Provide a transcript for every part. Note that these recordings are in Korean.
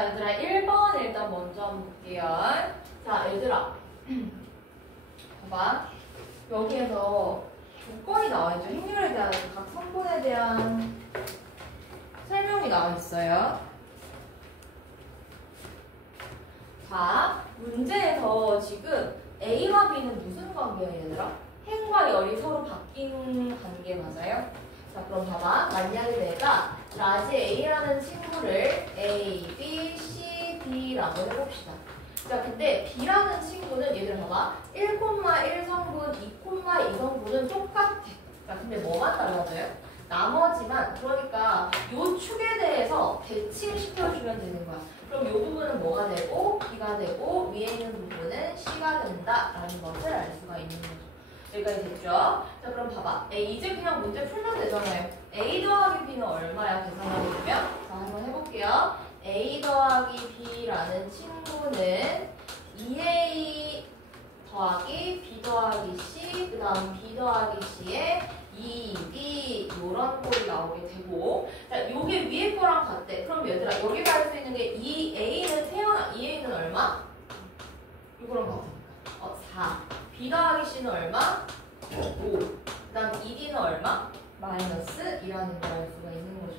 자, 얘들아 1번 일단 먼저 한번 볼게요. 자, 얘들아 봐봐. 여기에서 조건이 나와 있죠. 행렬에 대한 각 성분에 대한 설명이 나와 있어요. 자, 문제에서 지금 A와 B는 무슨 관계예요, 얘들아? 행과 열이 서로 바뀐 관계 맞아요? 자, 그럼 봐봐. 만약에 내가 라지 A라는 친구를 A, B, C, D라고 해봅시다. 자, 근데 B라는 친구는 얘들 봐봐. 1,1 성분, 2,2 성분은 똑같아. 자, 근데 뭐만 달라져요? 나머지만. 그러니까 요 축에 대해서 대칭시켜주면 되는 거야. 그럼 요 부분은 뭐가 되고 B가 되고 위에 있는 부분은 C가 된다라는 것을 알 수가 있는 거죠. 여기까지 됐죠? 자, 그럼 봐봐. 이제 그냥 문제 풀면 되잖아요. A 더하기 B는 얼마야? 계산하게 되면? 자, 한번 해볼게요. A 더하기 B라는 친구는 2A 더하기 B 더하기 C, 그 다음 B 더하기 C에 2B 요런 꼴이 나오게 되고, 자, 요게 위에 거랑 같대. 그럼 얘들아, 여기가 할 수 있는 게 2A는 얼마? 요거랑 같으니까 4. B 더하기 C는 얼마? 5. 그 다음 2D는 얼마? 마이너스 2라는 걸 알 수가 있는 거죠.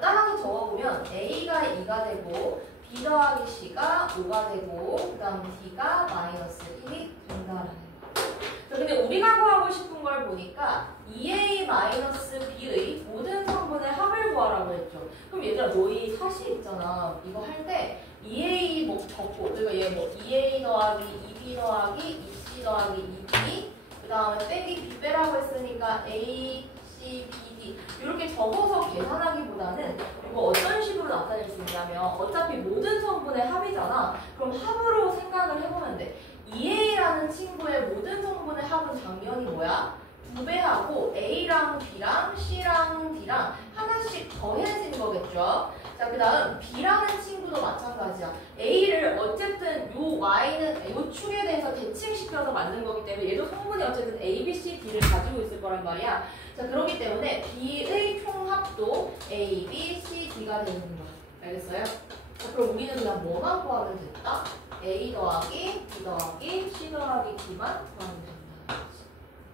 따라서 적어보면 A가 2가 되고 B 더하기 C가 5가 되고 그 다음 D가 마이너스 1이 된다라는 거. 자, 근데 우리가 구하고 싶은 걸 보니까 2A 마이너스 B의 모든 성분의 합을 구하라고 했죠. 그럼 얘들아 너희 사실 있잖아. 이거 할 때 2A 뭐 적고 그러니까 얘 뭐 2A 더하기 2B 더하기 2C 더하기 2B 그 다음에 빼기 B 빼라고 했으니까 A, C, B, D 이렇게 적어서 계산하기보다는 이거 어떤 식으로 나타낼 수 있냐면 어차피 모든 성분의 합이잖아. 그럼 합으로 생각을 해보면 돼. 2A라는 친구의 모든 성분의 합은 당연히 뭐야? 2배하고 A랑 B랑 C랑 D랑 하나씩 더해진 거겠죠. 자, 그 다음 B라는 친구도 마찬가지야. A를 어쨌든 요 Y는 요 축에 대해서 대칭시켜서 만든 거기 때문에 얘도 성분이 어쨌든 A, B, C, D를 가지고 있을 거란 말이야. 자, 그렇기 때문에 B의 총합도 A, B, C, D가 되는 거야. 알겠어요? 자, 그럼 우리는 그냥 뭐만 구하면 됐다? A 더하기 B 더하기 C 더하기 D만 구하면 된다.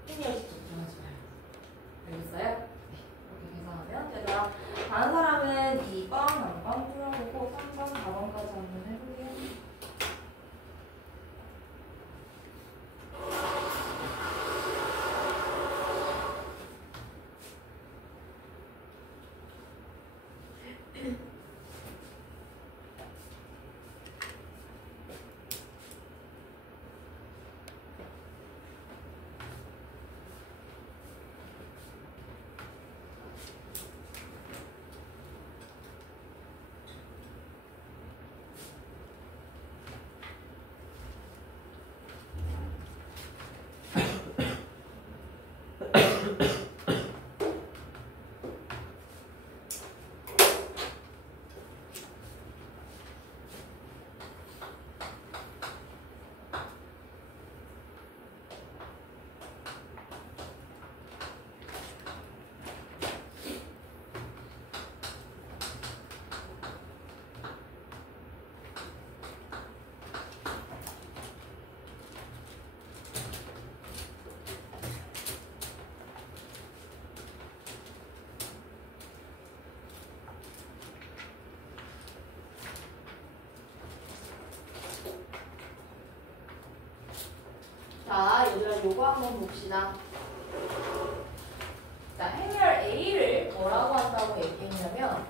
행렬식 걱정하지 말고. 알겠어요? 네, 이렇게 계산하면 되더라. 다른 사람은 2번 한번 풀어보고 3번, 4번까지 한번 해볼게요. 자, 얘들아 요거 한번 봅시다. 자, 행렬 A를 뭐라고 한다고 얘기했냐면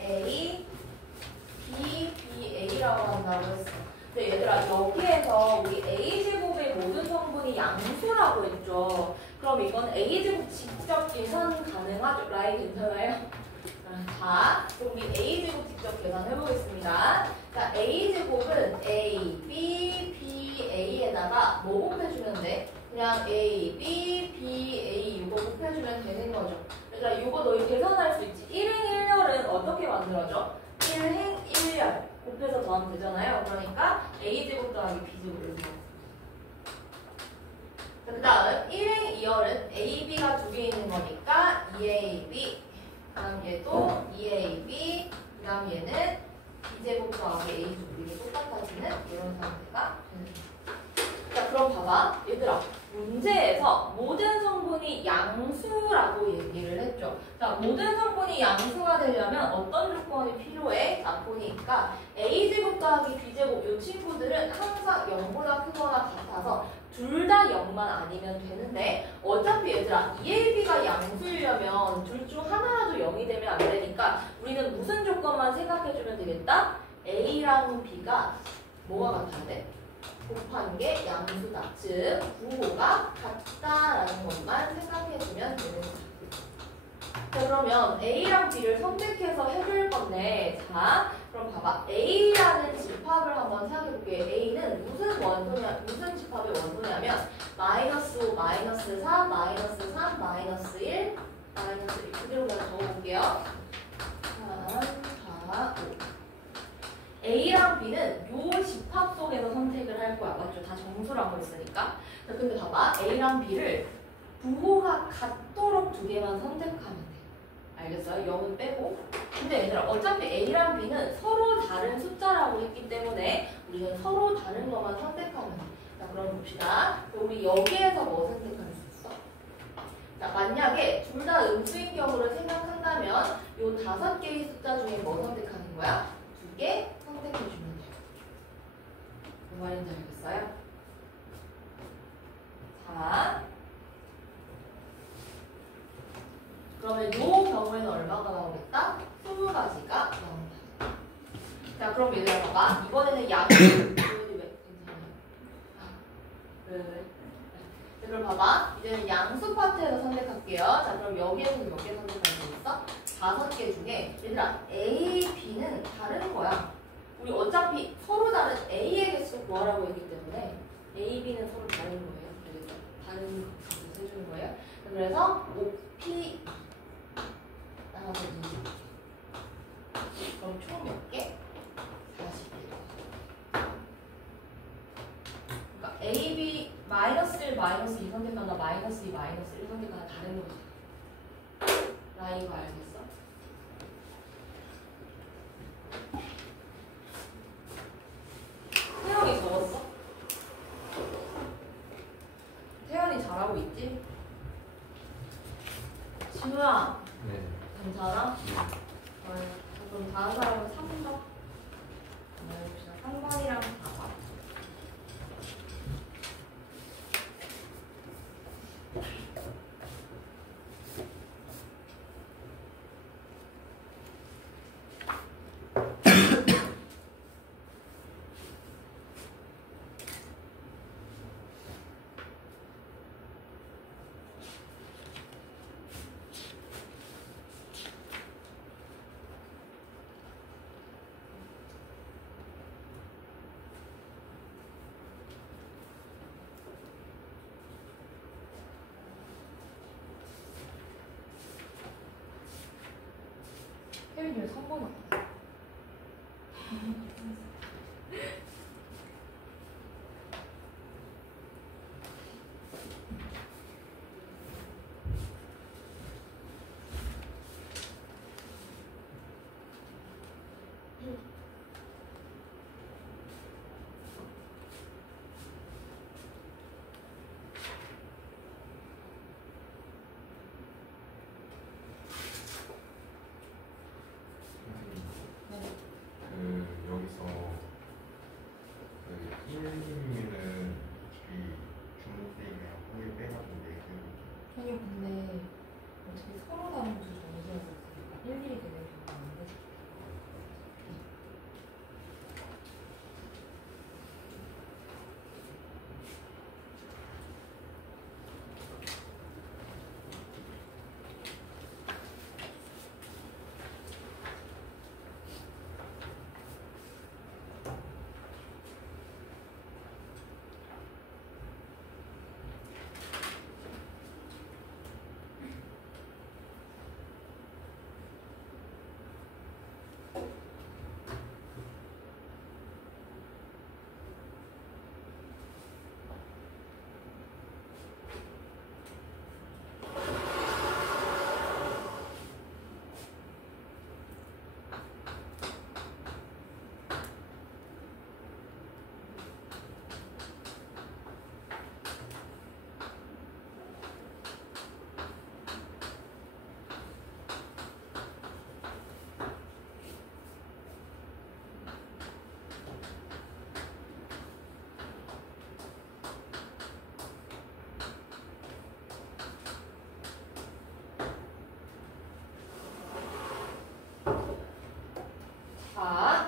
A, B, B, A라고 한다고 했어. 근데 얘들아 여기에서 우리 A제곱의 모든 성분이 양수라고 했죠. 그럼 이건 A제곱 직접 계산 가능하죠? 라인 괜찮아요? 자, 그럼 우리 A제곱 직접 계산해보겠습니다. 자, A제곱은 A, B, B, A에다가 뭐 곱해주면 돼? 그냥 A, B, B, A 이거 곱해주면 되는 거죠. 그러니까 이거 너희 계산할 수 있지. 1행 1열은 어떻게 만들어져? 1행 1열 곱해서 더하면 되잖아요. 그러니까 A제곱 더하기 B제곱 이렇게 나왔습니다. 그 다음 1행 2열은 AB가 두 개 있는 거니까 2AB 그 다음 얘도 2AB 그 다음 얘는 B제곱 더하기 A제곱 이게 똑같아지는 이런 상태가 되는 거야. 자, 그럼 봐봐. 얘들아, 문제에서 모든 성분이 양수라고 얘기를 했죠. 자, 모든 성분이 양수가 되려면 어떤 조건이 필요해? 자, 보니까 A제곱 더하기 B제곱 이 친구들은 항상 0보다 크거나 같아서 둘 다 0만 아니면 되는데 어차피 얘들아 2AB가 양수이려면 둘 중 하나라도 0이 되면 안 되니까 우리는 무슨 조건만 생각해주면 되겠다? A랑 B가 뭐가 같아야 돼? 곱한 게 양수다. 즉 부호가 같다라는 것만 생각해주면 되는 거야. 자, 그러면 A랑 B를 선택해서 해줄 건데 자 그럼 봐봐. A라는 집합을 한번 생각해볼게요. A는 무슨 집합의 원소냐면 마이너스 5, 마이너스 4, 마이너스 3, 마이너스 1, 마이너스 1 그대로 그냥 적어볼게요. 3, 4, 5 A랑 B는 요 집합 속에서 선택을 할 거야. 맞죠? 다 정수라고 했으니까. 자, 근데 봐봐. A랑 B를 부호가 같도록 두 개만 선택하면 돼. 알겠어요? 0은 빼고. 근데 얘들아 어차피 A랑 B는 서로 다른 숫자라고 했기 때문에 우리는 서로 다른 것만 선택하면 돼. 자, 그럼 봅시다. 우리 여기에서 뭐 선택할 수 있어? 자, 만약에 둘 다 음수인 경우를 생각한다면 요 5개의 숫자 중에 뭐 선택하는 거야? 2개 선택해주면 돼요. 무슨 말인지 알겠어요? 자, 그러면 이 경우에는 얼마가 나오겠다? 20가지가 나온다. 자, 그럼 얘들아 봐봐. 이번에는 양수 왜 괜찮아요? 왜? 그럼 봐봐. 이제는 양수 파트에서 선택할게요. 자, 그럼 여기에서 몇 개 선택할 수 있어? 5개 중에 얘들아 A, B는 다른 거야. 우리 어차피 서로 다른 A의 개수 구하라고 했기 때문에 A, B는 서로 다른 거예요. 그래서 다른 값을 해주는 거예요. 그래서 5P 나눠서 20개. 그럼 총 몇 개? 40개. 그러니까 A, B 마이너스 1, 마이너스 2 선택한다. 마이너스 2, 마이너스 1 선택한다. 다른 거지. 나 이거 알겠어? 태연이 적었어? 태연이 잘하고 있지? 진우야 네. 괜찮아? 그럼 다른 사람은 3번 해봅시다. 3번이랑 4번 태윤이 왜 3번 왔어? 여기서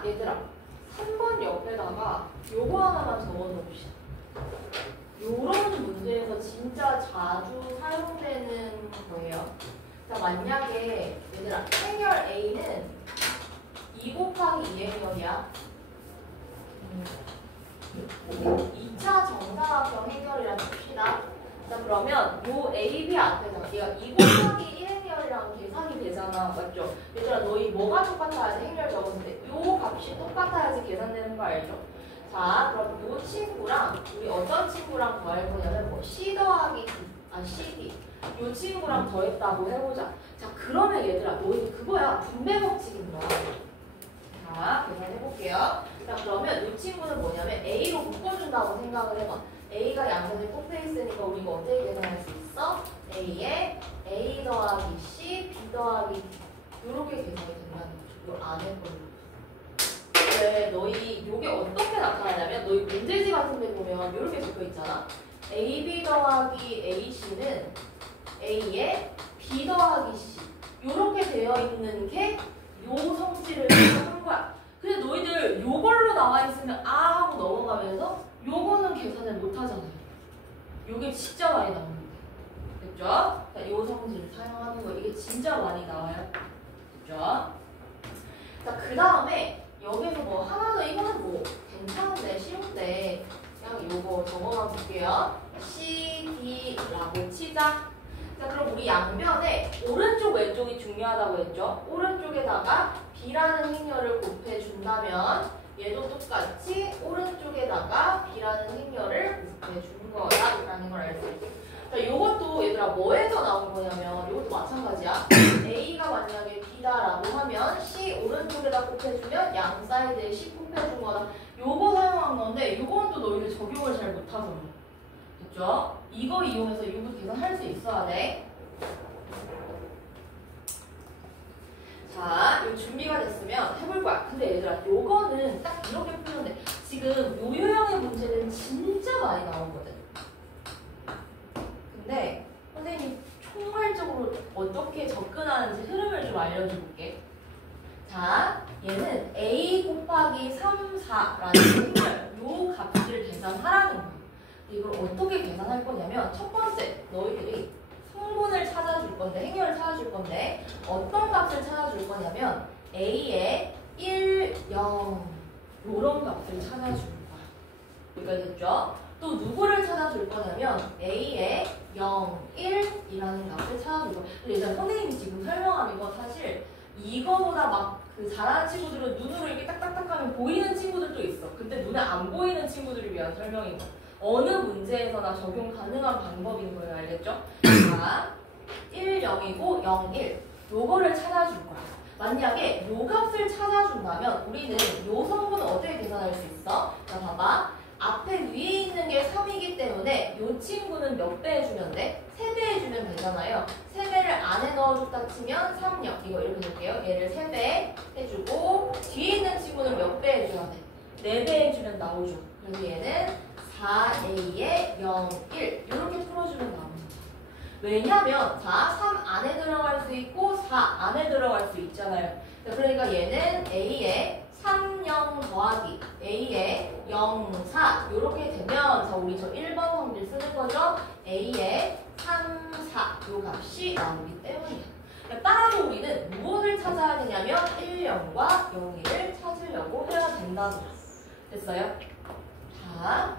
얘들아 3번 옆에다가 요거 하나만 적어놓읍시다. 요런 문제에서 진짜 자주 사용되는 거예요. 자, 만약에 얘들아 행렬 A는 2 곱하기 2의 행렬이야. 2차 정사각형 행렬이라 칩시다. 자, 그러면 요 A, B 앞에서 얘가 2 곱하기 1 행렬이랑 계산이 되잖아. 맞죠? 얘들아 너희 뭐가 똑같아야지 행렬 적었을 때 요 값이 똑같아야지 계산되는 거 알죠? 자, 그럼 요 친구랑 우리 어떤 친구랑 더할 거냐면 뭐 C 더하기 D, CD 요 친구랑 더했다고 해보자. 자, 그러면 얘들아 너희 그거야. 분배 법칙인 거야. 자, 계산해볼게요. 자, 그러면 이 친구는 뭐냐면 A로 묶어준다고 생각을 해봐. A가 양변에 꼽혀 있으니까 우리 이거 어떻게 계산할 수 있어? A에 A 더하기 C, B 더하기 D 이렇게 계산이 된다는 거죠. 요 안에 걸로. 네, 너희 요게 어떻게 나타나냐면 너희 문제지 같은 데 보면 이렇게 적혀 있잖아. AB 더하기 AC는 A에 B 더하기 C 이렇게 되어 있는 게 요 성질을 하는 거야. 근데 너희들 요걸로 나와 있으면 아 하고 넘어가면서 요거는 계산을 못 하잖아요. 요게 진짜 많이 나오는데. 됐죠? 자, 요 성질을 사용하는 거 이게 진짜 많이 나와요. 됐죠? 자, 그 다음에 여기서 뭐 하나 더 이거는 뭐 괜찮은데 쉬운데 그냥 요거 적어만 볼게요. CD라고 치자. 자, 그럼 우리 양변에 오른쪽 왼쪽이 중요하다고 했죠? 오른쪽에다가 B라는 행렬을 곱해준다면 얘도 똑같이 오른쪽에다가 B라는 행렬을 곱해준 거야 라는 걸 알 수 있어. 자, 요것도 얘들아 뭐에서 나온 거냐면 요것도 마찬가지야. A가 만약에 B다라고 하면 C 오른쪽에다 곱해주면 양 사이드에 C 곱해준 거다. 요거 사용한 건데 요건 또 너희들 적용을 잘 못하잖아. 됐죠? 이거 이용해서 이거 계산할 수 있어야 돼. 자, 요 준비가 됐으면 해볼 거야. 근데 얘들아, 요거는 딱 이렇게 풀면 돼. 지금 요 유형의 문제는 진짜 많이 나오거든. 근데 선생님이 총괄적으로 어떻게 접근하는지 흐름을 좀 알려줄게. 자, 얘는 A 곱하기 3, 4라는 행렬, 요 값을 계산하라는 거야. 이걸 어떻게 계산할 거냐면 첫 번째 너희들이 성분을 찾아줄 건데 행렬을 찾아줄 건데 어떤 값을 찾아줄 거냐면 A에 1, 0 이런 값을 찾아줄 거야. 여기까지 됐죠? 또 누구를 찾아줄 거냐면 A에 0, 1이라는 값을 찾아줄 거야. 근데 일단 선생님이 지금 설명한 거 사실 이거보다 막 그 잘하는 친구들은 눈으로 이렇게 딱딱딱하면 보이는 친구들도 있어. 근데 눈에 안 보이는 친구들을 위한 설명인 거야. 어느 문제에서나 적용 가능한 방법인 거예요. 알겠죠? 자, 1, 0이고 0, 1 요거를 찾아줄 거야. 만약에 요 값을 찾아준다면 우리는 요 성분을 어떻게 계산할 수 있어? 자, 봐봐. 앞에 위에 있는 게 3이기 때문에 요 친구는 몇 배 해주면 돼? 3배 해주면 되잖아요. 3배를 안에 넣어줬다 치면 3, 0 이거 이렇게 볼게요. 얘를 3배 해주고 뒤에 있는 친구는 몇 배 해줘야 돼? 4배 해주면 나오죠. 그래서 얘는 4A에 0, 1 이렇게 풀어주면 나옵니다. 왜냐면 자, 3 안에 들어갈 수 있고 4 안에 들어갈 수 있잖아요. 자, 그러니까 얘는 A에 3, 0 더하기 A에 0, 4 이렇게 되면 자, 우리 저 1번 성질 쓰는 거죠. A에 3, 4 요 값이 나오기 때문이야. 따라서 우리는 무엇을 찾아야 되냐면 1, 0과 0, 1을 찾으려고 해야 된다고. 됐어요? 자,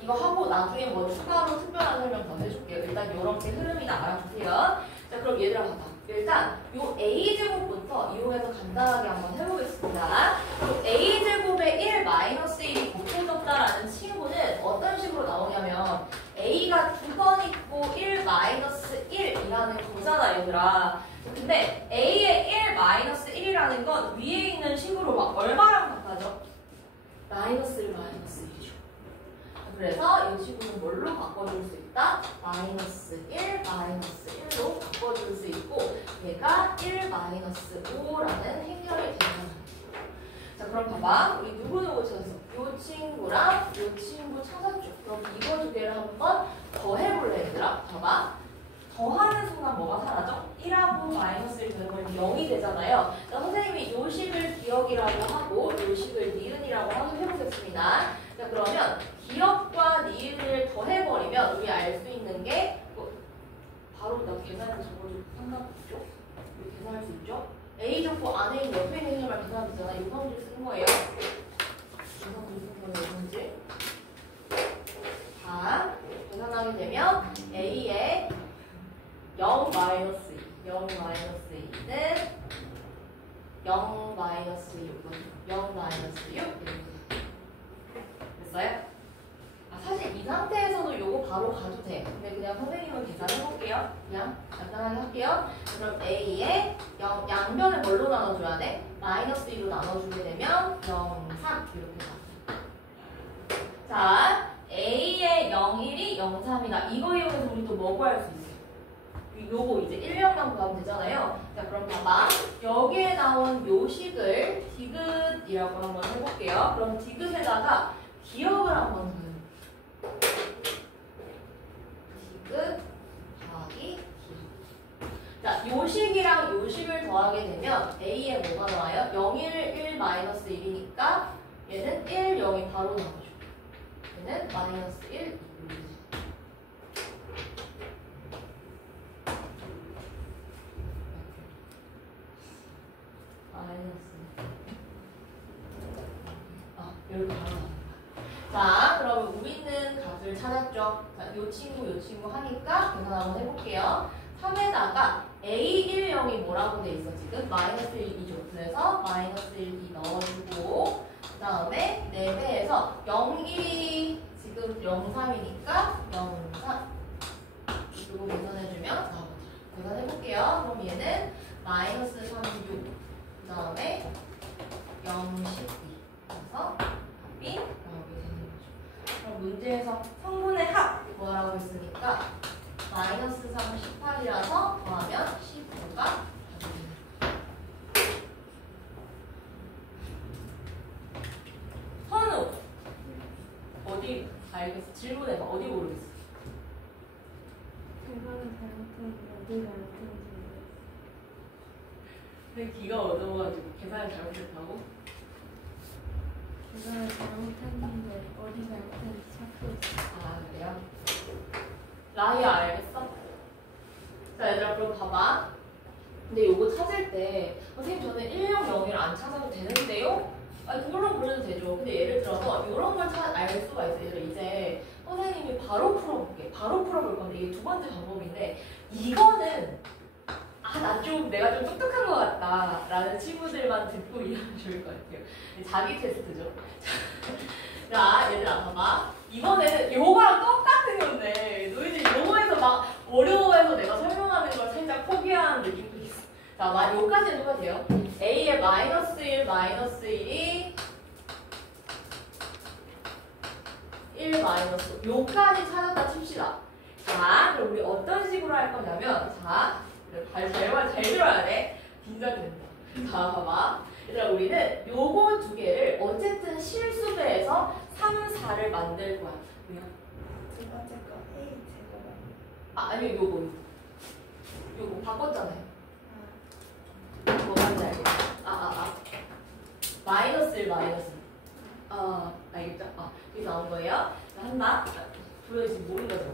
이거 하고 나중에 뭐 추가로 특별한 설명 더 해줄게요. 일단 이렇게 흐름이나 알아주세요. 자, 그럼 얘들아 봐봐. 일단 요 A제곱부터 이용해서 간단하게 한번 해보겠습니다. 요 A제곱에 1-1이 곱해졌다라는 친구는 어떤 식으로 나오냐면 A가 2번 있고 1-1이라는 거잖아, 얘들아. 근데 A의 1-1이라는 건 위에 있는 식으로 막 얼마랑 같아져? 마이너스를 마이너스 1이죠. 그래서 이 친구는 뭘로 바꿔줄 수 있다? 마이너스 1, 마이너스 1로 바꿔줄 수 있고 얘가 1, 마이너스 5라는 행렬을 계산합니다. 자, 그럼 봐봐. 우리 누구 찾았어? 이 친구랑 이 친구 찾았죠. 그럼 이거 두 개를 한번 더 해볼래, 얘들아? 봐봐. 더하는 순간 뭐가 사라져? 1하고 마이너스 1 되면 0이 되잖아요. 선생님이 이 식을 기억이라고 하고 요식을 니은이라고 하고 해보겠습니다. 자, 그러면 기억과 니은을 더해버리면 우리 알 수 있는 게 바로 나 계산해서 적어도 상관없죠? 우리 계산할 수 있죠? A 적고 안에 있는 옆에 있는 행렬만 계산하면 되잖아. 유성질 쓴 거예요. 유성질 쓴 거예요. 유성질. 자, 계산하게 되면 A에 0 마이너스 2, 0 마이너스 2는 0 마이너스 6은 0 마이너스 6 됐어요? 사실 이 상태에서도 요거 바로 가도 돼. 근데 그냥 선생님은 계산해볼게요. 그냥 간단하게 할게요. 그럼 A에 양변을 뭘로 나눠줘야 돼? 마이너스 2로 나눠주게 되면 0, 3 이렇게 나와. 자, A의 0, 1이 0, 3이다. 이거 이용해서 우리 또 뭐 구할 수 있어요? 요거 이제 1령만 구하면 되잖아요. 자, 그럼 봐봐. 여기에 나온 요식을 디귿이라고 한번 해볼게요. 그럼 디귿에다가 기억을 한번 더해요. 디귿 더하기 기억. 자, 요식이랑 요식을 더하게 되면 A에 뭐가 나와요? 0, 1, 1, 마이너스 1이니까 얘는 1, 0이 바로 나오죠. 얘는 마이너스 1, 2. 이렇게 바로 나옵니다. 자, 그럼 우리는 값을 찾았죠. 자, 요 친구 하니까 계산 한번 해볼게요. 3에다가 A10이 뭐라고 돼 있어 지금? 마이너스 1이죠. 그래서 마이너스 1, 2 넣어주고 그 다음에 4배에서 0, 1이 지금 0, 3이니까 0, 3 이거 계산해주면 나오더라. 계산해볼게요. 그럼 얘는 마이너스 3, 6 그 다음에 0, 12 그래서 답이 나오게 되는 거죠. 그럼 문제에서 성분의 합 뭐라고 했으니까 마이너스 3, 18이라서 더하면 15가 답이 됩니다. 선우 어디 알겠어? 질문해봐. 어디 모르겠어? 계산을 잘못했는데 어디 잘못했는지 모르겠어. 근데 기가 어두워가지고 계산을 잘못했다고? 계산을 잘못했는데 어디 잘못했는지 찾고 있어. 아, 그래요? 라이아 알겠어? 자, 얘들아 그럼 봐봐. 근데 요거 찾을 때 선생님 저는 1령 0일 안 찾아도 되는데요? 아니 그걸로 부르면 되죠. 근데 예를 들어서 이런 걸 알 수가 있어요. 얘들아 이제 선생님이 바로 풀어볼게. 바로 풀어볼 건데 이게 두 번째 방법인데 이거는 내가 좀 똑똑한 것 같다 라는 친구들만 듣고 이해하면 좋을 것 같아요. 자기 테스트죠. 자, 얘들아 봐봐. 이번에는 요거랑 똑같은 건데 너희들 요거에서 막 어려워해서 내가 설명하는 걸 살짝 포기하는 느낌도 있어. 자, 요까지는 해도 돼요. A의 마이너스 1, 마이너스 1이 1 마이너스 요까지 찾았다 칩시다. 자, 그럼 우리 어떤 식으로 할 거냐면 자, 잘 들어야 돼. 긴장된다. 자, 봐봐. 얘들아 우리는 요거 두 개를 어쨌든 실수배에서 3, 4를 만들 거야. 왜요? 두 번째 거 A 제곱. 아니 요거 바꿨잖아요. 뭐 말인지 알겠어? 마이너스 1 마이너스. 알겠죠? 이게 나온 거예요. 한다. 도저히 지금 모르겠어.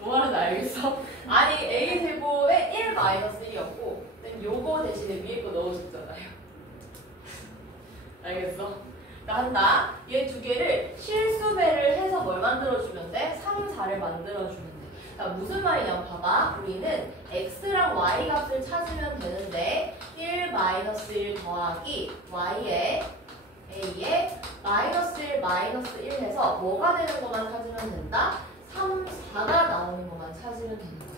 뭐 하는지 알겠어? 아니 A 제곱에 1 마이너스 1이었고 요거 대신에 위에 거 넣어줬잖아요. 알겠어? 나 한다. 얘 두 개를 실수배를 해서 뭘 만들어주면 돼? 3, 4를 만들어주면 돼. 그러니까 무슨 말이냐면 봐봐. 우리는 x랑 y 값을 찾으면 되는데 1 마이너스 1 더하기 y에 a에 마이너스 1 마이너스 1 해서 뭐가 되는 것만 찾으면 된다? 3, 4가 나오는 것만 찾으면 되는 거야.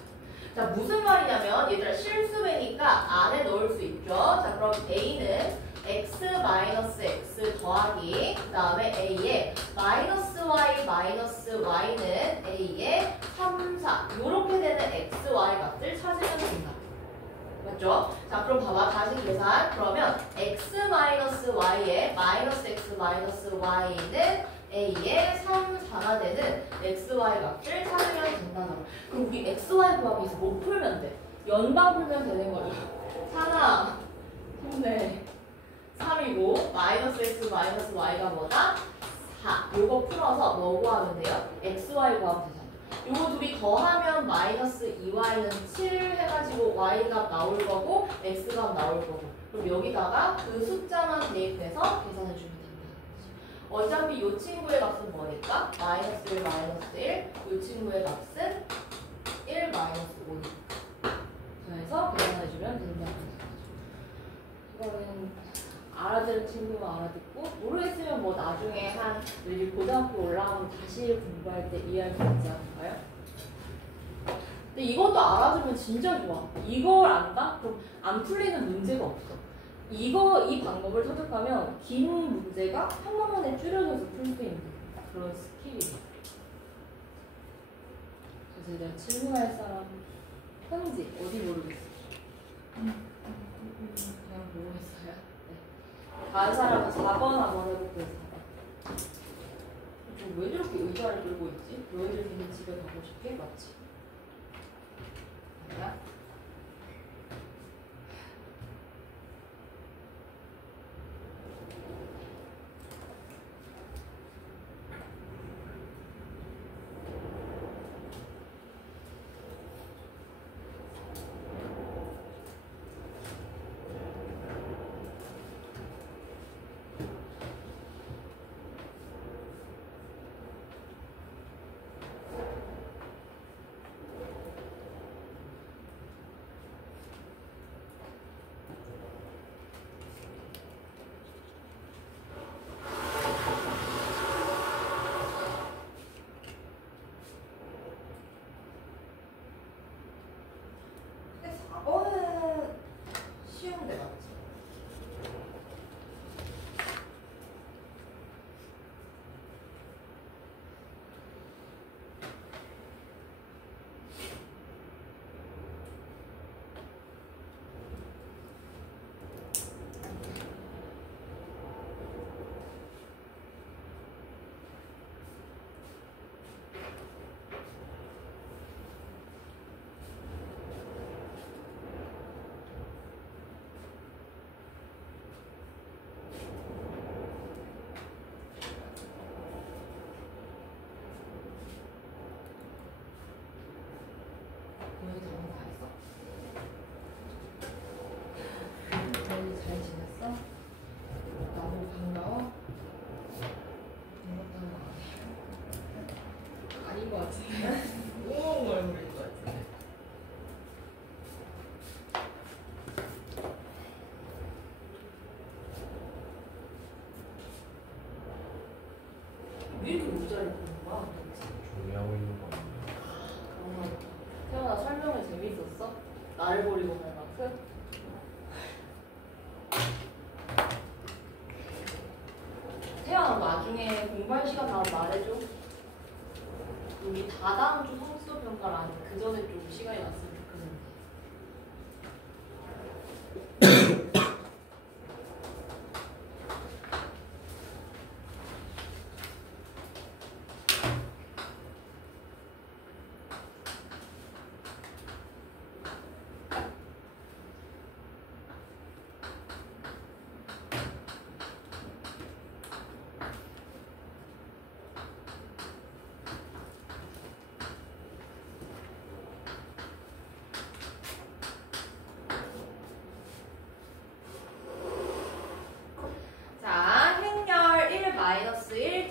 자, 무슨 말이냐면 얘들아 실수배니까 안에 넣을 수 있죠. 자, 그럼 a는 x 마이너스 x 더하기 그 다음에 a에 마이너스 y는 a에 3, 4 이렇게 되는 x, y 값을 찾으면 된다. 맞죠? 자, 그럼 봐봐. 다시 계산. 그러면 x 마이너스 y에 마이너스 x 마이너스 y는 a에 3, 4가 되는 x, y 값을 찾으면 된다잖아. 그럼 우리 x, y 구하기 위해서 뭐 풀면 돼? 연방 풀면 되는 거죠. 4나 3네 3이고 마이너스 x 마이너스 y가 뭐다? 4. 요거 풀어서 뭐 구하면 돼요? xy 구하면 되잖아. 요거 둘이 더하면 마이너스 2y는 7 해가지고 y값 나올 거고 x값 나올 거고 그럼 여기다가 그 숫자만 대입해서 계산해 주면 된다. 어차피 요 친구의 값은 뭐니까? 마이너스 1 마이너스 1. 요 친구의 값은 1 마이너스 5. 그래서 계산해 주면 된다. 이거는 알아들은 친구만 알아듣고 모르겠으면 뭐 나중에 한 우리 고등학교 올라가면 다시 공부할 때 이해할 수 있지 않을까요? 근데 이것도 알아두면 진짜 좋아. 이걸 안다? 그럼 안 풀리는 문제가 없어. 이 방법을 터득하면 긴 문제가 한 번만에 줄여져서 풀 수 있는 그런 스킬이에요. 그래서 내가 질문할 사람 현지 어디 모르겠어. 그냥 모르겠어요. 네. 다른 사람은 4번 한번 해볼게요. 4번. 왜 저렇게 의자를 들고 있지? 너희들 걔네 집에 가고 싶게? 맞지? 아니야? 쉬운데 맞지? 너희 너무 다 했어? 너희 잘 지냈어? 나보고 반가워? 반갑다는 거 아니야? 아닌 거 같은데? 우엉 얼굴인 거 같은데? 왜 이렇게 모자를 보는 거야? 준비하고 있는 거 아니야? 그런 거 같아. 태연아 설명이 재밌었어? 나를 버리고 갈 만큼? 태연아 나중에 공부할 시간 나면 말해줘. 우리 다다음 주 성수 평가를 안 해. 그 전에 좀 시간이 났으면 좋겠는데. 자, 행렬 1-1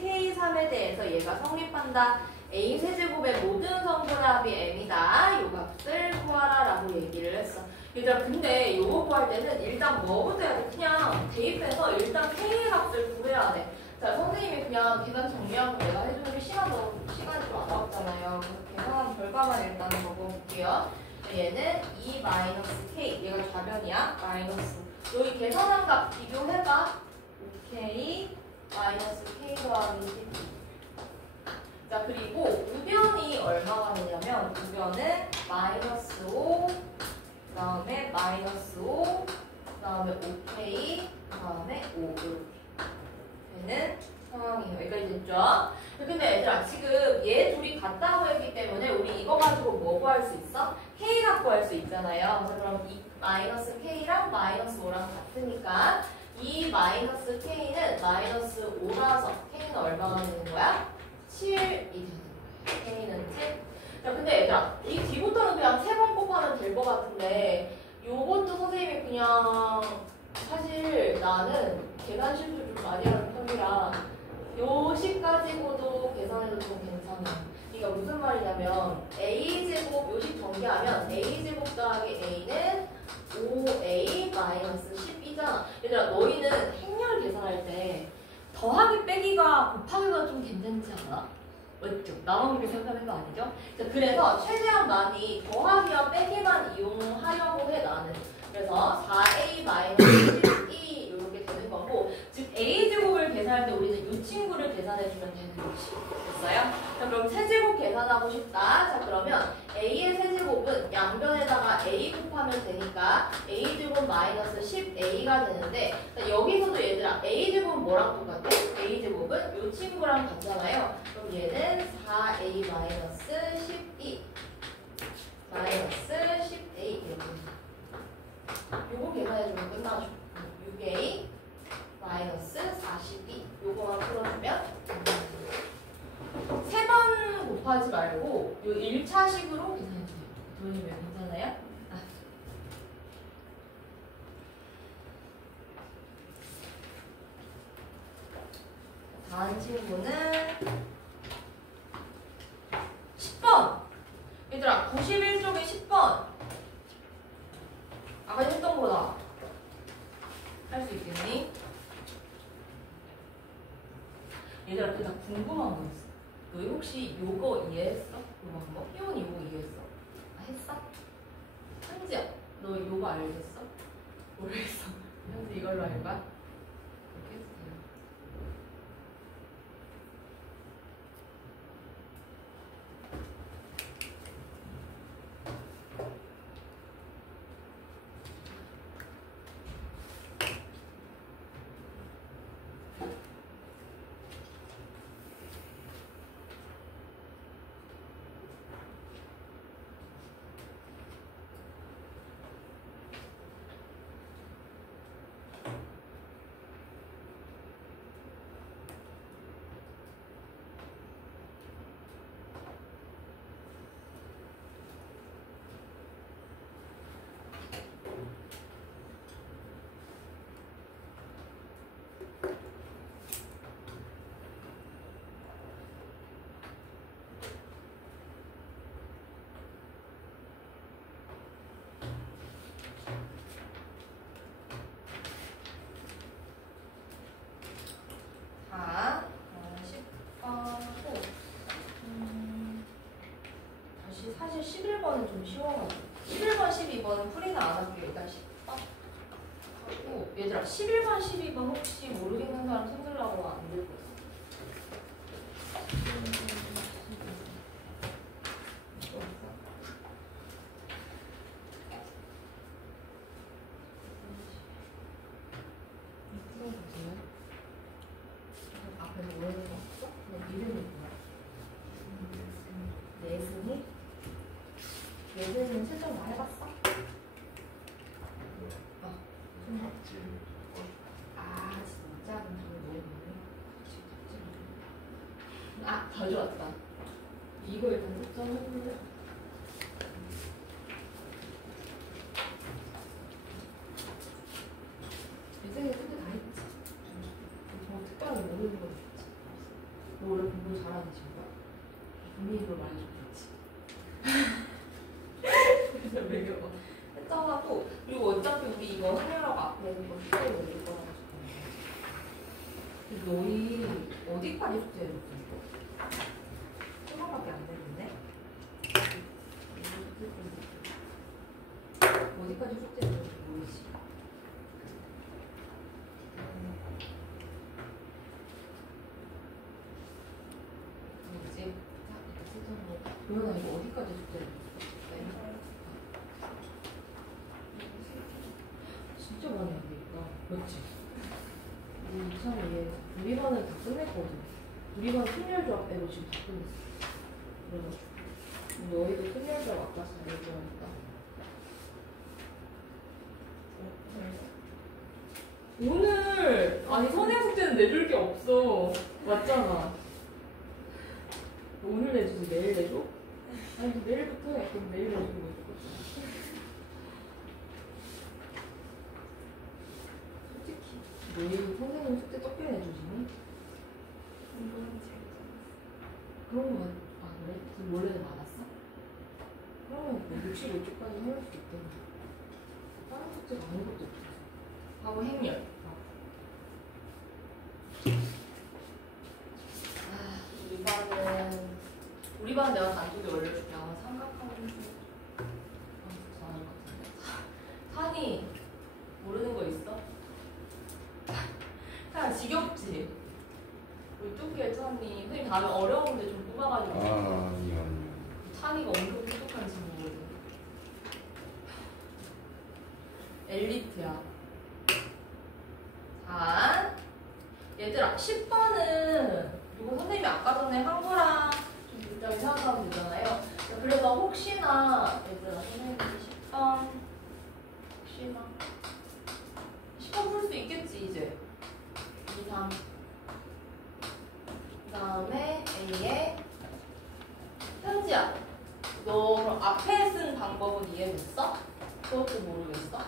K3에 대해서 얘가 성립한다. A 세제곱의 모든 성분의 합이 M이다. 요 값을 구하라 라고 얘기를 했어. 얘들아 근데 요거 구할 때는 일단 뭐부터 해야 돼? 그냥 대입해서 일단 K의 값을 구해야 돼. 자, 선생님이 그냥 계산 정리하고 내가 해주는 게 시간이 좀 아깝잖아요. 그래서 계산한 결과만 일단 먹어볼게요. 얘는 2-K, 얘가 좌변이야. 마이너스. 여기 계산한 값 비교해봐. 5K 마이너스 K 더하기 12. 자, 그리고 우변이 얼마가 되냐면 우변은 마이너스 5, 그 다음에 마이너스 5, 그 다음에 5K, 그 다음에 5 이렇게 되는 상황이에요. 여기까지 됐죠? 근데 얘들아 지금 얘 둘이 같다고 했기 때문에 우리 이거 가지고 뭐 구할 수 있어? K 갖고 할 수 있잖아요. 그래서 그럼 이 마이너스 K랑 마이너스 5랑 같으니까 이 마이너스 k는 마이너스 5라서 k는 얼마가 되는 거야? 7이 되는 거야. k는 7. 자, 근데 얘들아, 이 뒤부터는 그냥 3번 곱하면 될 것 같은데 요것도 선생님이 그냥 사실 나는 계산 실수 좀 많이 하는 편이라 요 식 가지고도 계산해도 좀 괜찮아. 그러니까 무슨 말이냐면 a제곱 요식 전개하면 a제곱 더하기 a는 5a 마이너스 10이잖아. 얘들아 너희는 행렬 계산할 때 더하기 빼기가 곱하기가 좀 괜찮지 않아? 맞죠? 나만 그렇게 생각하는 거 아니죠? 자, 그래서 최대한 많이 더하기와 빼기만 이용하려고 해 나는. 그래서 4a 마이너스 10이 이렇게 되는 거고, 즉 a제곱을 계산할 때 우리는 이 친구를 계산해주면 되는 거지. 됐어요? 자, 그럼 세제곱 계산하고 싶다. 자, 그러면 a의 세제곱은 양변에다가 a 곱하면 되니까 a제곱 마이너스 10a가 되는데, 자, 여기서도 얘들아 a제곱은 뭐랑 똑같아? a제곱은 이 친구랑 같잖아요. 그럼 얘는 4a 마이너스 12 마이너스 10a 이렇게. 요거 계산해주면 끝나죠. 6a 마이너스 42 요거만 풀어주면 3번 곱하지 말고 요 1차식으로 계산해주세요. 돌리면 괜찮아요? 다음 친구는 10번. 얘들아 91쪽에 10번. 아까 했던 거다. 할 수 있겠니? 얘들아 근데 나 궁금한 거 있어. 너희 혹시 요거 이해했어? 요거 거? 희원이 요거 이해했어? 아 했어? 현지야 너 요거 알겠어? 모르겠어. 현지 이걸로 할 거야? 이렇게 해주세요. 자, 10번하고 다시 사실 11번은 좀 쉬워가지고 11번, 12번은 풀이나 안 할게요. 일단 10번 하고 얘들아 11번, 12번 혹시 모르겠는 사람 손 들라고 안 들고 있어? 앞에서 모르는 거 없어? 그냥 이름이 뭐야? 내승이? 내승이는 실전 다 해봤어? 아 진짜? 그럼 저거 모르겠네. 아 가져왔다. 이거 일단 특정해볼래? 내승이 근데 다 했지. 저 특별하게 모르는 거 있지. 너 원래 공부 잘하는 친구야? 분위기로 말해줬겠지. 그래서 매겨봐. 했다가도 그리고 어차피 우리 이거 하느라고 앞에 이거 숙제 올릴 거라서. 너희 어디까지 숙제해줬어 이거? 1번밖에 안 됐는데? 어디까지 숙제해줬는지 모르지. 뭐지? 도현아 이거 어디까지 숙제해줬어? 진짜 많이 안 되겠다. 그렇지? 우리 참 얘 우리 반은 다 끝냈거든. 우리 반 순열조합 빼고 지금 다 끝냈어. 그래가지고 너희도 순열조합 아까 잘해줘야겠다. 오늘 아니 선행 숙제는 내줄 게 없어. 맞잖아. 오늘 내주지 내일 내줘? 아니 내일부터 해. 그럼 내일 내주고 있을 솔직히 내일 선생님 숙제 적게 내주시니? 이거는 제일 그런 거 그래? 그럼 원래는 많았어? 그러면 뭐 65초까지 해올 수 있겠네. 다른 숙제가 아무것도 없어. 하고 행렬. 우리 반 내가 단톡에 올려줄게. 아마 삼각하는 잘할 것 같은데. 산이 모르는 거 있어? 그냥 지겹지? 우리 뚜끼의 찬이 선생님 다음에 어려운 문제 좀 뽑아가지고 아니요. 찬이가 엄청 똑똑한 친구거든. 엘리트야. 자, 얘들아 10번은 이거 선생님이 아까 전에 한 거랑 좀 문장이 생각하면 되잖아요. 자, 그래서 혹시나 얘들아 선생님이 10번 혹시나 10번 풀 수 있겠지 이제 2, 3 그 다음에 A에 현지야 너 그럼 앞에 쓴 방법은 이해됐어? 그것도 모르겠어?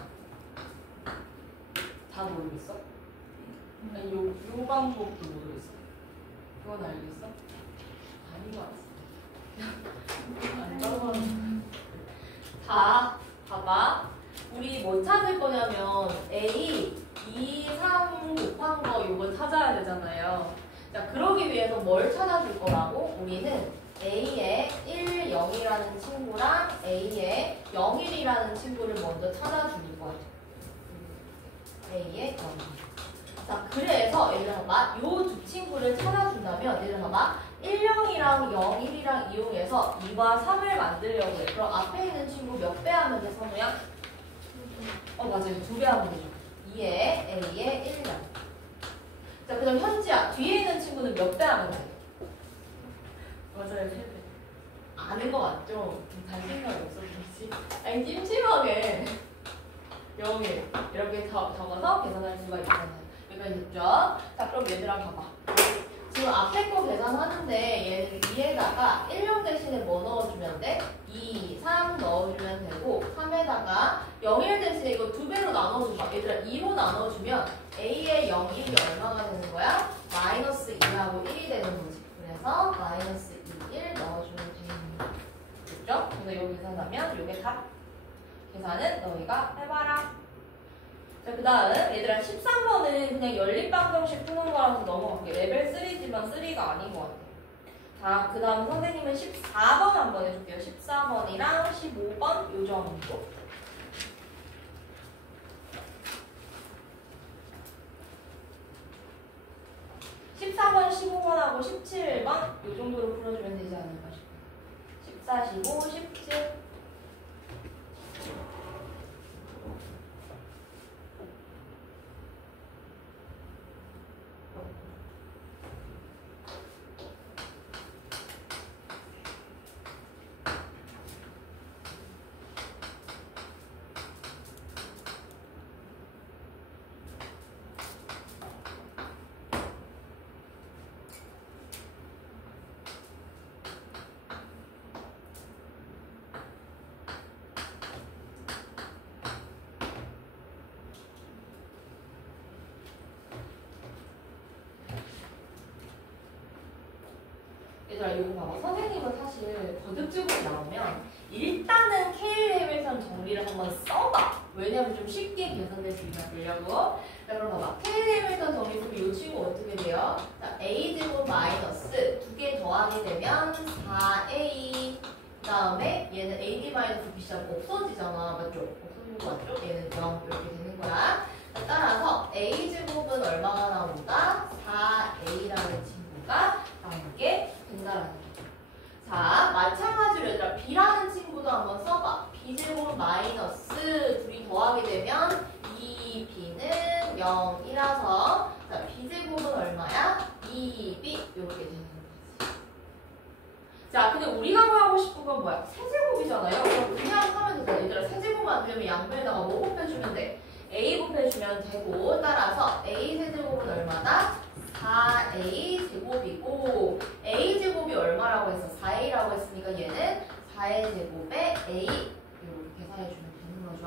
다 모르겠어? 아니 요 방법도 모르겠어. 그건 알겠어? 아닌 것 같아. 안 떠오르는. 자, 봐봐. 우리 뭐 찾을 거냐면 A, 2, 3 곱한 거 요거 찾아야 되잖아요. 자, 그러기 위해서 뭘 찾아줄 거라고? 우리는 A에 1, 0이라는 친구랑 A에 0, 1이라는 친구를 먼저 찾아줄 거야. A에 0. 자, 그래서 예를 들어 봐봐. 요 두 친구를 찾아준다면 예를 들어 봐봐. 10이랑 01이랑 이용해서 2와 3을 만들려고 해. 그럼 앞에 있는 친구 몇 배 하면 돼, 선우야? 맞아요. 2배 하면 되죠. 2에 A에 1, 0. 자, 그 다음 현지야. 뒤에 있는 친구는 몇 배 하면 돼? 맞아요. 3배. 아는 거 맞죠? 잘 생각이 없어 그렇지? 아니 찜찜하게 0일 이렇게 적어서 계산할 수가 있잖아요. 여기까지 됐죠? 자, 그럼 얘들아 봐봐. 지금 앞에 거 계산하는데 얘 위에다가 10 대신에 뭐 넣어주면 돼? 2, 3 넣어주면 되고 3에다가 01 대신에 이거 2배로 나눠줘봐. 얘들아 2로 나눠주면 A의 0, 1이 얼마가 되는 거야? 마이너스 2하고 1이 되는 거지. 그래서 마이너스 2, 1 넣어주면 되는 거야. 됐죠? 그래서 이거 계산하면 이게 답. 계산은 너희가 해봐라. 자, 그 다음 얘들아 13번은 그냥 연립방정식 푸는 거라서 넘어갈게. 레벨 3지만 3가 아닌 것 같아. 자, 그 다음 선생님은 14번 한번 해줄게요. 14번이랑 15번 요 정도. 14번, 15번하고 17번 요 정도로 풀어주면 되지 않을까 싶어요. 14, 15, 17 얘들아 이거 봐봐. 선생님은 사실 거듭제곱이 나오면 일단은 K 레벨선 정리를 한번 써봐. 왜냐면 좀 쉽게 계산될 수 있으려고. 자, 그럼 봐봐. K 레벨선 정리 쓰면 이 친구 어떻게 돼요? 자, A제곱 마이너스 2개 더하게 되면 4A 그 다음에 얘는 AD 마이너스 B시면 없어지잖아. 맞죠? 없어지는 거 맞죠? 얘는 0 이렇게 되는 거야. 자, 따라서 A제곱은 얼마가 나온다? 4A라는 친구가 나오는 게 된다라는 거죠. 자, 마찬가지로 얘들아 B라는 친구도 한번 써봐. B제곱 마이너스 둘이 더하게 되면 2B는 0이라서 자, B제곱은 얼마야? 2B 이렇게 되는 거지. 자, 근데 우리가 구하고 싶은 건 뭐야? 세제곱이잖아요. 그럼 그냥 하면 되잖아. 얘들아 세제곱 만들려면 양변에다가 뭐 곱해주면 돼? A 곱해주면 그러면 되고 따라서 a 세제곱은 얼마다? 4a 제곱이고 a 제곱이 얼마라고 했어? 4a라고 했으니까 얘는 4의 제곱에 a 이렇게 계산해 주면 되는 거죠.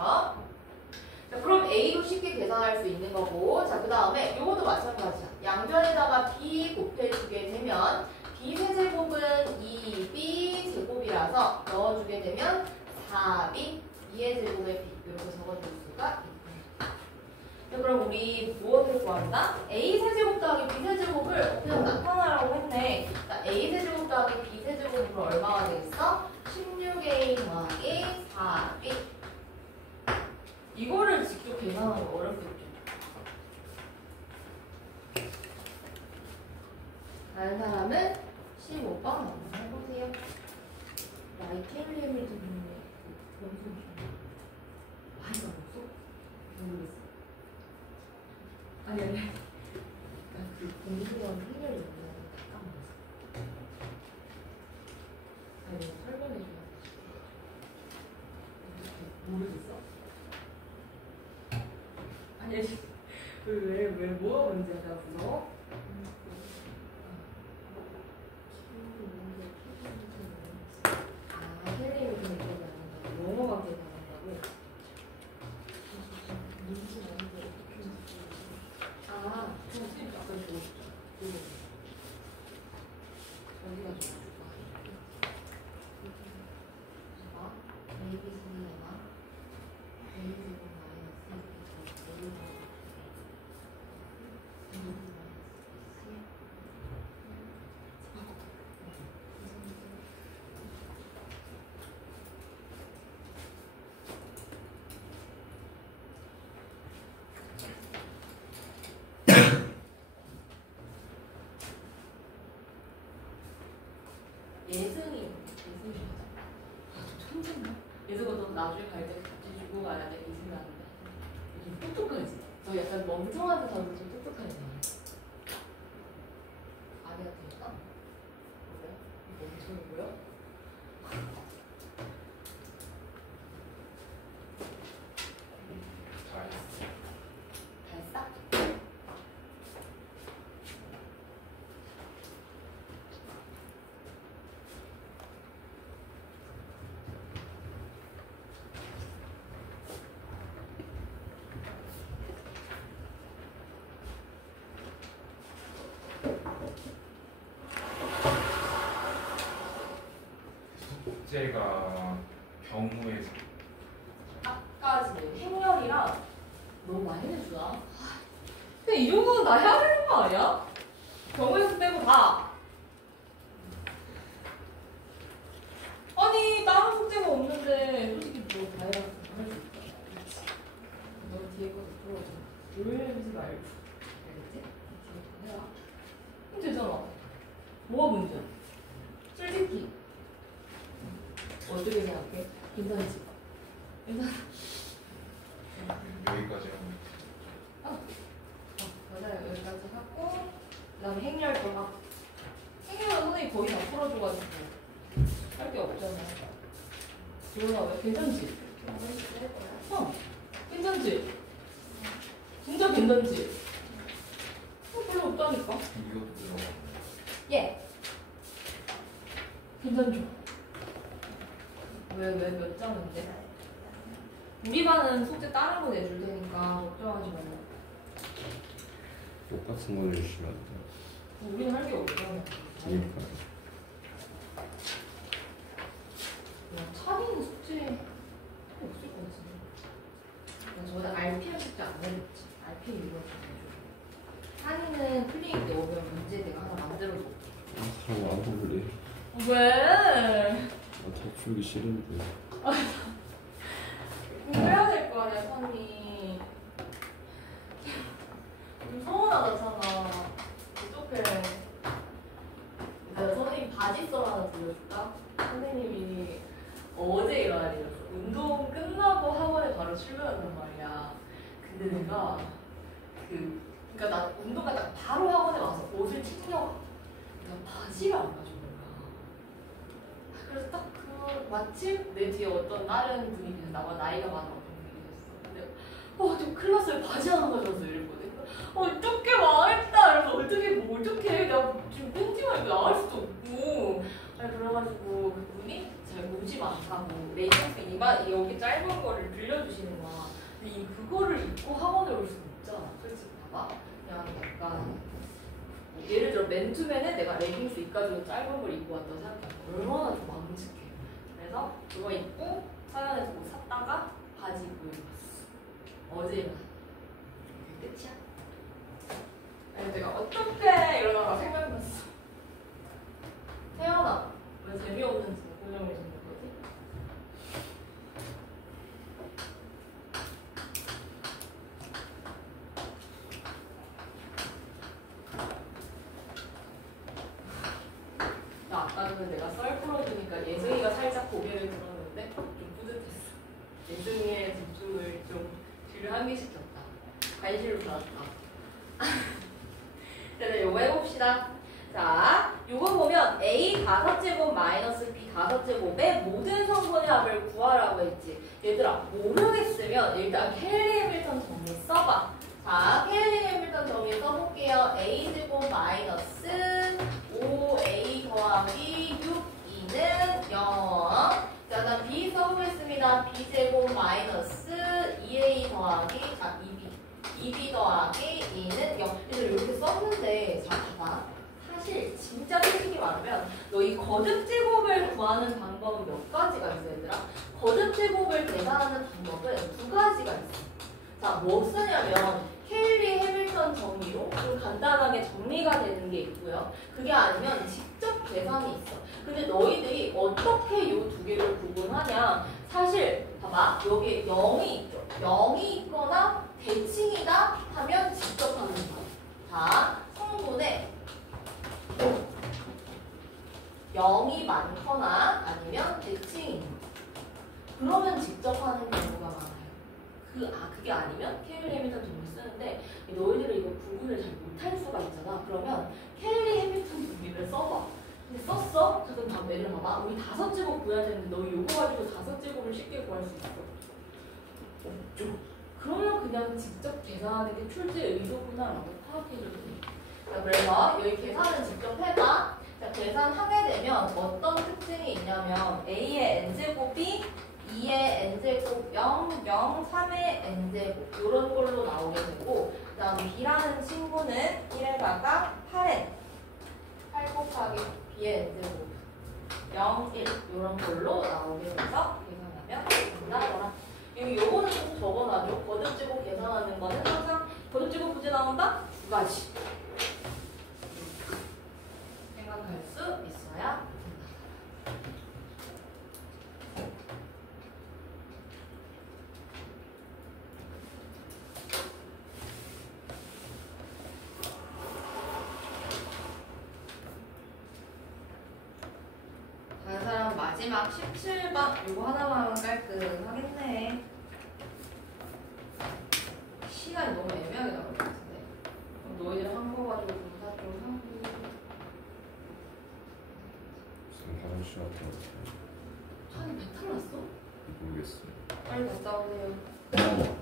자, 그럼 a로 쉽게 계산할 수 있는 거고 자, 그 다음에 요것도 마찬가지야. 양변에다가 b 곱해주게 되면 b 세제곱은 2b 제곱이라서 넣어주게 되면 4b 2의 제곱에 b 이렇게 적어줄 수가 있고 그럼 우리 무엇을 구한다? a 세제곱 더하기 b 세제곱을 그냥 나타나라고 했네. 자, a 세제곱 더하기 b 세제곱으로 얼마가 되겠어? 16a 더하기 4b. 이거를 직접 계산하기 어렵겠죠. 다른 사람은 15번 한번 해보세요. 라이트 헬리를 듣는데 영상 많이 나왔어? 모르겠어. 아니 그 공부원 해결이 없는 다 까먹었어. 아니 설명해 줘야 모르겠어? 아니 왜 뭐가 문제야 무서워? 아 헬리를 좀 얘기하지 않는다고 영어가 계산한다고? 아, 그럼 쌤 약간 좋았죠. 어디가 좋았을까? 봐봐. A, B, C에다가 A 제곱 마이너스 A 제곱 A 제곱 예승이 천재인가? 예승아 너 나중에 갈 때 같이 주고 가야 돼. 예승이 안 돼. 좀 똑똑하지? 너 약간 멍청한 듯하고 좀 똑똑하지? 아니한테 했나? 그래? 멍청이 보여? 다 했어? 숙제가 경우에서 아까지 행렬이랑 너무 많이 해주나? 근데 이 정도는 다 해야 되는 거 아니야? 경우에서 빼고 다. 아니 다른 숙제가 없는데 솔직히 뭐 다 해봤어. 할수 있다. 너 뒤에 것도 풀어줘. 놀지 말고. 알겠지? 뒤에 거 해라. 그럼 되잖아. 뭐가 문제야? 솔직히. 어떻게 생각해? 괜찮지? 괜찮아. 여기까지 하면 맞아요. 여기까지 하고 그 다음에 행렬도 하고 행렬은 선생님이 거의 다 풀어줘가지고 할 게 없잖아요. 지원아 왜 괜찮지? 괜찮지? 진짜 괜찮지? 별로 없다니까. 이것도 들어가. 예. 괜찮죠? 왜 몇 장인데? 우리 반은 숙제 다른 거 내줄 테니까 걱정하지 말고. 똑같은 거 내주시면 안 돼요. 우리는 할 게 없잖아. 그러니까 찬이는 숙제 없을 것 같은데. 저번에 RPR 숙제 안 내렸지. RPR 이거 좀 찬이는 플레이 때 오면 문제 내가 하나 만들어줘. 사람 안 볼래. 왜? 더 풀기 싫은데. 이거 해야 될 거 아니야, 찬이. 좀 서운하잖아. 어떡해. 내가 선생님 바지썰 하나 들려줄까? 선생님이 어제 일어난 일이었어. 운동 끝나고 학원에 바로 출근한단 말이야. 근데 내가 그러니까 나 운동 갔다가 바로 학원에 와서 옷을 챙겨. 내가 바지를 안 가져온 거야. 그래서 딱 마침 내 뒤에 어떤 다른 분이 계셔. 나보다 나이가 많은 어떤 분이 계셨어. 근데 좀 큰일 클래스에 바지 하나 가져와서 이랬거든. 어떻게 망했다. 그래서 어떻게 내가 지금 팬티만 입고 나갈 수도 없고. 아니, 그래가지고 그분이 잘 오지 않다고 레깅스 이마 여기 짧은 거를 빌려주시는 거야. 근데 그거를 입고 학원에 올 수는 없잖아. 솔직히 봐봐. 그냥 약간 예를 들어 맨투맨에 내가 레깅스 이까지 짧은 걸 입고 왔다고 생각해. 얼마나 좀 망측해. 그래서 그거 입고 서연에서 뭐 샀다가 바지 입고 입었어. 어제만. 끝이야. 아니 내가 어떡해 이러다가 생각났어. 태연아 왜 재미없는 표정을 짓는 거지? 나 아까 전에 내가 썰 풀어주니까 예승이가 살짝 고개를 들었는데 좀 뿌듯했어. 예승이의 집중을 좀 뒤를 환기시켰다. 관심을 받았다. 자, 요거 해봅시다. 자, 요거 보면 A 5제곱 마이너스 B 5제곱의 모든 성분의 합을 구하라고 했지. 얘들아, 모르겠으면 일단 켈리 해밀턴 정리 써봐. 자, 켈리 해밀턴 정리 써볼게요. A제곱 마이너스 5A 더하기 6E는 0. 자, 난 B 써보겠습니다. B제곱 마이너스 2A 더하기, 자, 2B 더하기 2는 0. 그래서 이렇게 썼는데, 자, 봐봐. 사실 진짜 솔직히 말하면 너 이 거듭제곱을 구하는 방법은 몇 가지가 있어, 얘들아? 거듭제곱을 계산하는 방법은 2가지가 있어. 자, 뭐 쓰냐면 케일리 해밀턴 정리로 좀 간단하게 정리가 되는 게 있고요. 그게 아니면 직접 계산이 있어. 근데 너희들이 어떻게 이 두 개를 구분하냐? 사실 봐봐, 여기 0이 있죠. 0이 있거나 대칭이다 하면 직접 하는 거야. 자, 성분에 0이 많거나 아니면 대칭이 그러면 직접 하는 경우가 많아요. 그게 아니면 케일리 해밀턴 정리 쓰는데 너희들은 이거 구분을 잘 못할 수가 있잖아. 그러면 케일리 해밀턴 정리를 써봐. 근데 썼어? 자, 그럼 다음 예를 봐봐. 우리 5제곱 구해야 되는데 너희 요거 가지고 5제곱을 쉽게 구할 수 있어? 없죠. 그러면 그냥 직접 계산하는 게 출제의 의도구나라고 파악해줘도 돼. 자, 그래서 여기 계산은 직접 해봐. 자, 계산하게 되면 어떤 특징이 있냐면 A의 n제곱이 2의 n제곱 0, 0, 3의 n제곱 이런 걸로 나오게 되고 그 다음 B라는 친구는 1에다가 8n 8 곱하기 B의 n제곱 0, 1 이런 걸로 나오게 돼서 계산하면 된다더라. 요거는 좀 적어놔줘. 거듭제곱 계산하는 거는 항상 거듭제곱 부재 나온다? 2가지 생각할 수 있어야 된다. 다른 사람 마지막 17번 이거 하나만 하면 깔끔하겠네. 시간이 너무 애매하게 나올 것 같은데. 그럼 너희들 한 거 가지고 검사 좀 하고. 무슨 화장실 갔다 왔어요? 찬이 배탈 났어? 모르겠어요. 빨리 갔다 오세요.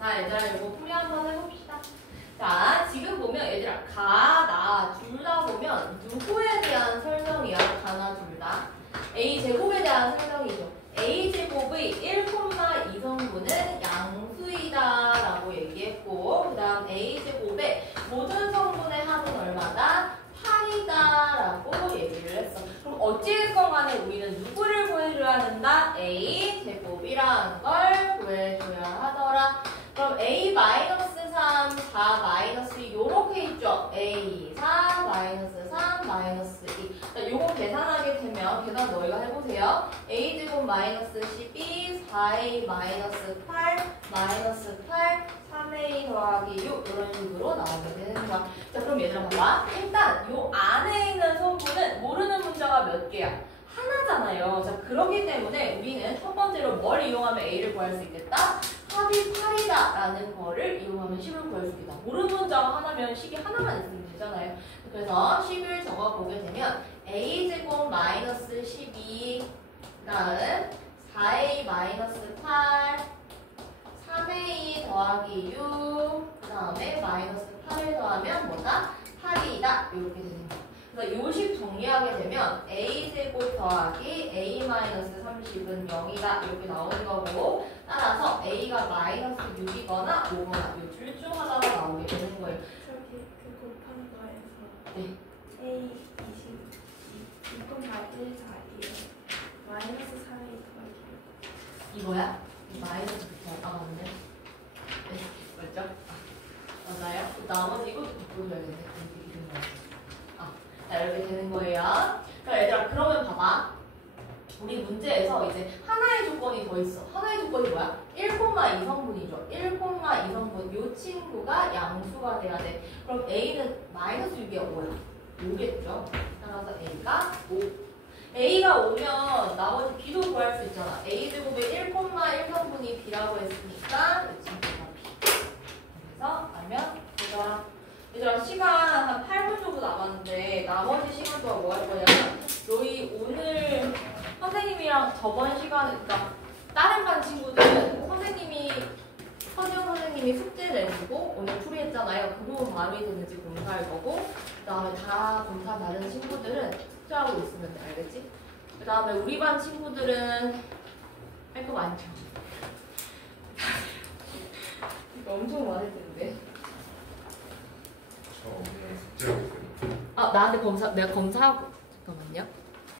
자, 얘들아 이거 풀이 한번 해봅시다. 자, 지금 보면 얘들아 가, 나 둘 다 보면 누구에 대한 설명이야? 가나 둘 다. A제곱에 대한 설명이죠. A제곱의 1,2성분은 양수이다 라고 얘기했고 그 다음 A제곱의 모든 성분의 합은 얼마다? 8이다 라고 얘기를 했어. 그럼 어찌됐건 간에 우리는 누구를 구해줘야 한다? A제곱이라는 걸 구해줘야 하더라. 그럼 A-3, 4-2 요렇게 있죠? A 4, -3, -2. 요거 계산하게 되면 계산 너희가 해보세요. A제곱 -12, 4A -8, -8, 3A 더하기 6 이런 식으로 나오게 되는 거야. 자, 그럼 얘들아 봐봐. 일단 요 안에 있는 성분은 모르는 문자가 몇 개야? 하나잖아요. 자, 그렇기 때문에 우리는 첫 번째로 뭘 이용하면 A를 구할 수 있겠다? 합이 8이다 라는 거를 이용하면 10을 구할 수 있다. 모르는 문자가 하나면 식이 하나만 있으면 되잖아요. 그래서 10을 적어보게 되면 A제곱 -12 다음 4A -8 3A 더하기 6 그 다음에 -8을 더하면 뭐다? 8이다 이렇게 되는 거야. 그래서 요식 정리하게 되면 A제곱 더하기 A-30은 0이다 이렇게 나오는 거고 따라서 A가 -6이거나 5거나 이 둘 중 하나가 나오게 되는 거예요. 저기 그 곱한 거에서 네. A 2,1 4 -3이 더하기 이거야? 이 마이너스 붙여. 아 맞네. 네, 맞죠? 아, 맞나요? 나머지 이것도 바꿔줘야겠네. 이렇게 되는 거야. 아, 자 이렇게 되는 거예요. 자 얘들아 그러면 봐봐. 우리 문제에서 이제 하나의 조건이 더 있어. 하나의 조건이 뭐야? 1,2성분이죠. 1,2성분. 이 친구가 양수가 돼야 돼. 그럼 A는 -6이야, 5야. 5겠죠? 따라서 A가 5. A가 오면 나머지 B도 구할 수 있잖아. A제곱에 1,1성분이 B라고 했으니까 이 친구가 B. 그래서 알면 되더라. 얘들아 시간 한 8분 정도 남았는데 나머지 시간 동안 뭐 할 거냐면 너희 오늘 선생님이랑 저번 시간에 그러니까 다른 반 친구들은 서지영 선생님이 숙제 내주고 오늘 풀이했잖아요. 그 부분 마음에 드는지 검사할 거고 그 다음에 다 검사 받은 친구들은 숙제하고 있으면 돼. 알겠지? 그 다음에 우리 반 친구들은 할 거 많죠. 이거 엄청 많을 텐데. 저 오늘 숙제하고 있거든요. 아 나한테 내가 검사하고 잠깐만요.